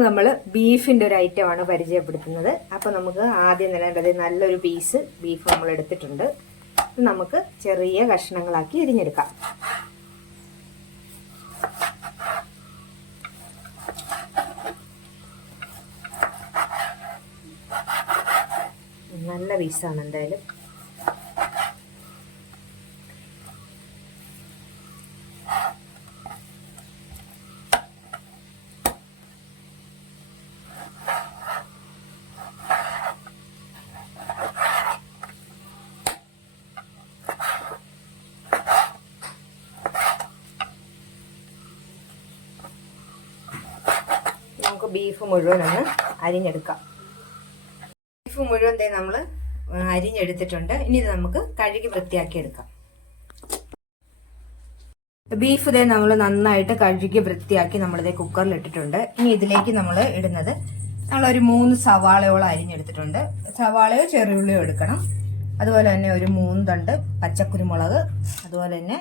ഇന്ന് നമ്മൾ ബീഫിൻ്റെ ഒരു ഐറ്റമാണ് പരിചയപ്പെടുത്തുന്നത്. അപ്പോൾ നമുക്ക് ആദ്യം തന്നെ നല്ലൊരു പീസ് ബീഫ് നമ്മൾ എടുത്തിട്ടുണ്ട്. ഇത് നമുക്ക് ചെറിയ കഷ്ണങ്ങളാക്കി അരിഞ്ഞെടുക്കാം. നല്ല പീസാണ് എന്തായാലും. നമുക്ക് ബീഫ് മുഴുവൻ ഒന്ന് അരിഞ്ഞെടുക്കാം. ബീഫ് മുഴുവൻ നമ്മൾ അരിഞ്ഞെടുത്തിട്ടുണ്ട്. ഇനി ഇത് നമുക്ക് കഴുകി വൃത്തിയാക്കി എടുക്കാം. ബീഫ് നമ്മൾ നന്നായിട്ട് കഴുകി വൃത്തിയാക്കി നമ്മളിതേ കുക്കറിൽ ഇട്ടിട്ടുണ്ട്. ഇനി ഇതിലേക്ക് നമ്മൾ ഇടുന്നത് നമ്മളൊരു 3 സവാളയോളം അരിഞ്ഞെടുത്തിട്ടുണ്ട്. സവാളയോ ചെറിയുള്ളിയോ എടുക്കണം. അതുപോലെ തന്നെ ഒരു 3 തണ്ട് പച്ചക്കുരുമുളക്, അതുപോലെ തന്നെ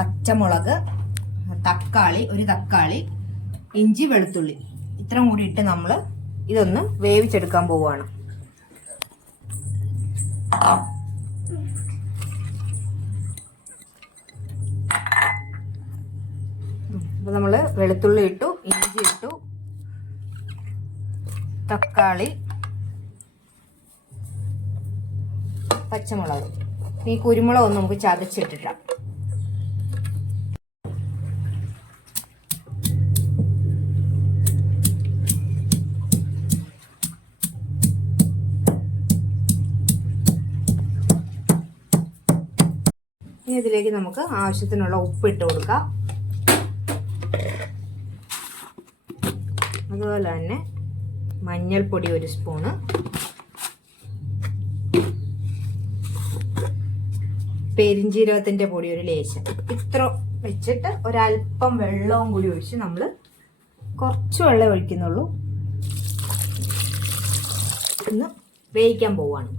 പച്ചമുളക്, ഒരു തക്കാളി, ഇഞ്ചി, വെളുത്തുള്ളി ഇത്രയും കൂടി ഇട്ട് നമ്മൾ ഇതൊന്ന് വേവിച്ചെടുക്കാൻ പോവുകയാണ്. അപ്പൊ നമ്മള് വെളുത്തുള്ളി ഇട്ടു, ഇഞ്ചി ഇട്ടു, തക്കാളി, പച്ചമുളക്. ഈ കുരുമുളക് ഒന്ന് നമുക്ക് ചതച്ചിട്ടിട്ടാം. ഇനി ഇതിലേക്ക് നമുക്ക് ആവശ്യത്തിനുള്ള ഉപ്പ് ഇട്ട് കൊടുക്കാം. അതുപോലെ തന്നെ മഞ്ഞൾപ്പൊടി 1 സ്പൂണ്, പെരിഞ്ജീരകത്തിന്റെ പൊടി 1 ലേശം. ഇത്ര വെച്ചിട്ട് ഒരല്പം വെള്ളവും കൂടി ഒഴിച്ച് നമ്മൾ കുറച്ച് വെള്ളം ഒഴിക്കുന്നുള്ളൂ. ഇന്ന് വേവിക്കാൻ പോവാണ്.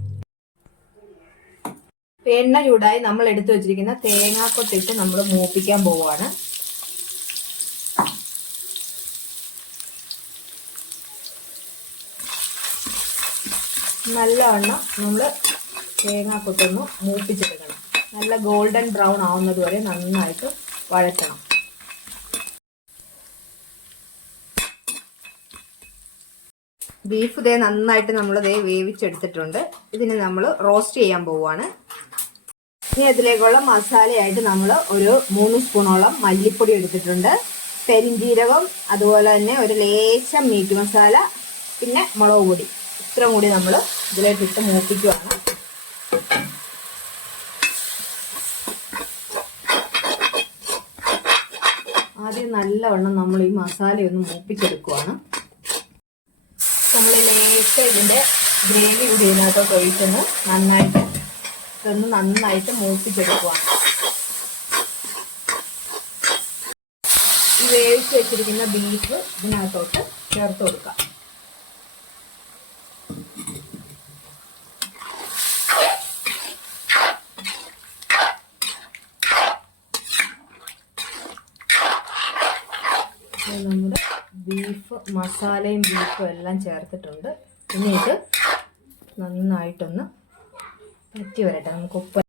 എണ്ണ ചൂടായി നമ്മൾ എടുത്തു വെച്ചിരിക്കുന്ന തേങ്ങാക്കൊത്തിട്ട് നമ്മൾ മൂപ്പിക്കാൻ പോവുകയാണ്. നല്ലവണ്ണം നമ്മൾ തേങ്ങാക്കൊത്തൊന്ന് മൂപ്പിച്ചെടുക്കണം. നല്ല ഗോൾഡൻ ബ്രൗൺ ആവുന്നത് വരെ നന്നായിട്ട് വഴറ്റണം. ബീഫ് നന്നായിട്ട് നമ്മൾ വേവിച്ചെടുത്തിട്ടുണ്ട്. ഇതിന് നമ്മൾ റോസ്റ്റ് ചെയ്യാൻ പോവുകയാണ്. ഇനി അതിലേക്കുള്ള മസാലയായിട്ട് നമ്മൾ ഒരു 3 സ്പൂണോളം മല്ലിപ്പൊടി എടുത്തിട്ടുണ്ട്, പെരിഞ്ജീരകം, അതുപോലെ തന്നെ ഒരു ലേശം മീറ്റ് മസാല, പിന്നെ മുളക് പൊടി. ഇത്രയും കൂടി നമ്മൾ ഇതിലേക്കിട്ട് മൂപ്പിക്കുകയാണ്. ആദ്യം നല്ലവണ്ണം നമ്മൾ ഈ മസാലയൊന്ന് മൂപ്പിച്ചെടുക്കുകയാണ്. നമ്മൾ ലേശം ഇതിൻ്റെ ഗ്രേവി കൂടി ഇതിനകത്തോട്ട് ഒഴിച്ചൊന്ന് നന്നായിട്ട് മൂപ്പിച്ചെടുക്കുകയാണ്. ഈ വേവിച്ച് വെച്ചിരിക്കുന്ന ബീഫ് ഇതിനകത്തോട്ട് ചേർത്ത് കൊടുക്കാം. നമ്മുടെ ബീഫ് മസാലയും ബീഫും എല്ലാം ചേർത്തിട്ടുണ്ട്. ഇനി ഇത് നന്നായിട്ടൊന്ന് പറ്റി വരട്ടെ. നമുക്ക് ഉപ്പ്.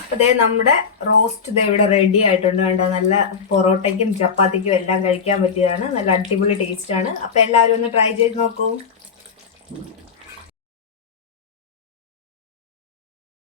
അപ്പോൾ നമ്മുടെ റോസ്റ്റ് ഇവിടെ റെഡി ആയിട്ടുണ്ട്. വേണ്ട, നല്ല പൊറോട്ടയ്ക്കും ചപ്പാത്തിക്കും എല്ലാം കഴിക്കാൻ പറ്റിയതാണ്. നല്ല അടിപൊളി ടേസ്റ്റാണ്. അപ്പോൾ എല്ലാവരും ഒന്ന് ട്രൈ ചെയ്ത് നോക്കൂ.